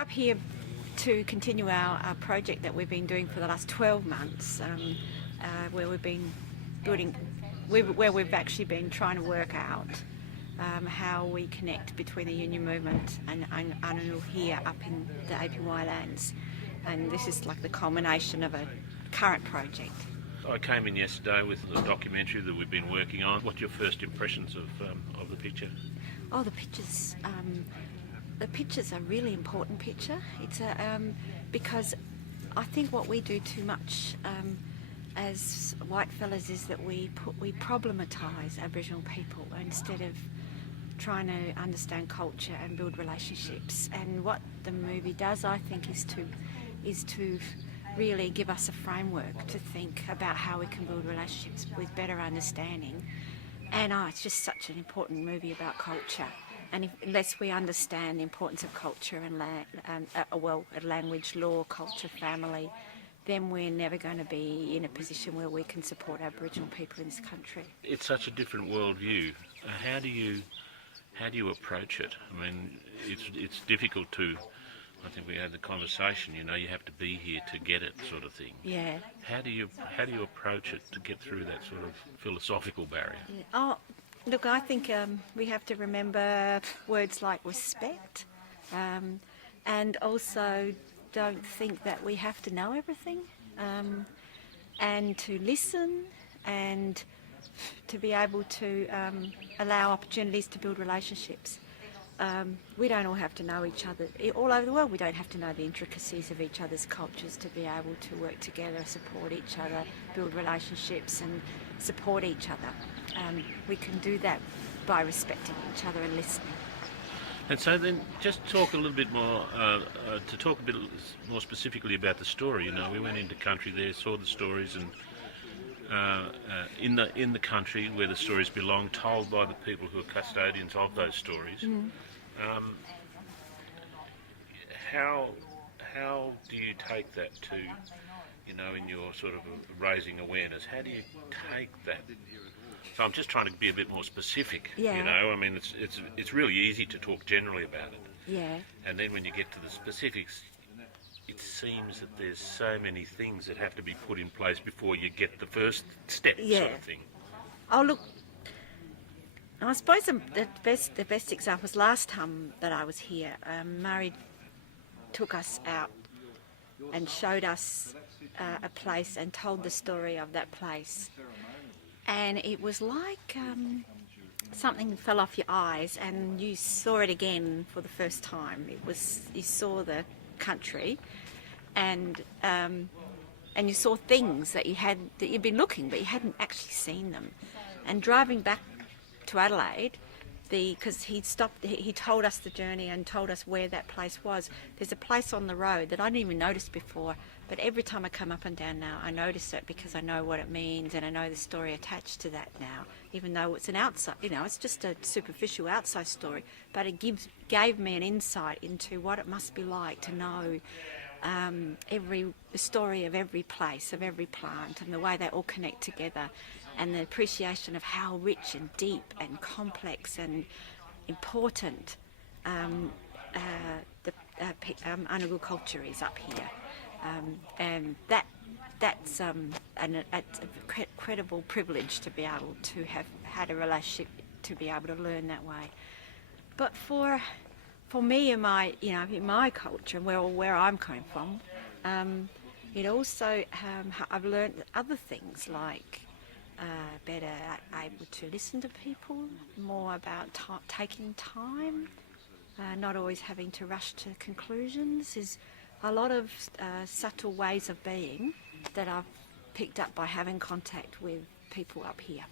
up here to continue our project that we've been doing for the last 12 months, where we've been building, where we've actually been trying to work out how we connect between the union movement and Anangu here up in the APY lands. And this is like the culmination of a current project. I came in yesterday with the documentary that we've been working on. What's your first impressions of the picture? Oh, the pictures. The picture's a really important picture. It's because I think what we do too much as white fellas is that we problematise Aboriginal people instead of trying to understand culture and build relationships. And what the movie does, I think, is to really give us a framework to think about how we can build relationships with better understanding. And it's just such an important movie about culture. And unless we understand the importance of culture and language, law, culture, family, then we're never going to be in a position where we can support Aboriginal people in this country. It's such a different worldview. How do you approach it? I mean, it's difficult to. I think we had the conversation. You know, you have to be here to get it, sort of thing. Yeah. How do you approach it to get through that sort of philosophical barrier? Yeah. Oh, look, I think we have to remember words like respect, and also don't think that we have to know everything, and to listen and to be able to allow opportunities to build relationships. We don't all have to know each other. All over the world, we don't have to know the intricacies of each other's cultures to be able to work together, support each other, build relationships and support each other. We can do that by respecting each other and listening. And so then, just talk a little bit more, to talk a bit more specifically about the story. You know, we went into country there, saw the stories, and in the country where the stories belong, told by the people who are custodians of those stories. How do you take that to, you know, in your sort of raising awareness? How do you take that? So I'm just trying to be a bit more specific. Yeah. You know, I mean, it's really easy to talk generally about it. Yeah. And then when you get to the specifics, it seems that there's so many things that have to be put in place before you get the first step, sort of thing. Oh, look, I suppose the best example was last time that I was here. Murray took us out and showed us a place and told the story of that place. And it was like something fell off your eyes and you saw it again for the first time. You saw the country, and you saw things that you'd been looking, but you hadn't actually seen them. And driving back to Adelaide, because he told us the journey and told us where that place was. There's a place on the road that I didn't even notice before, but every time I come up and down now, I notice it because I know what it means and I know the story attached to that now. Even though it's an outside, you know, it's just a superficial outside story, but it gave me an insight into what it must be like to know the story of every place, of every plant, and the way they all connect together, and the appreciation of how rich and deep and complex and important the Anangu culture is up here, and that's an incredible privilege to be able to have had a relationship, to be able to learn that way. But for me and in my culture and where I'm coming from, it also I've learned other things like better able to listen to people, more about taking time, not always having to rush to conclusions. Is a lot of subtle ways of being that I've picked up by having contact with people up here.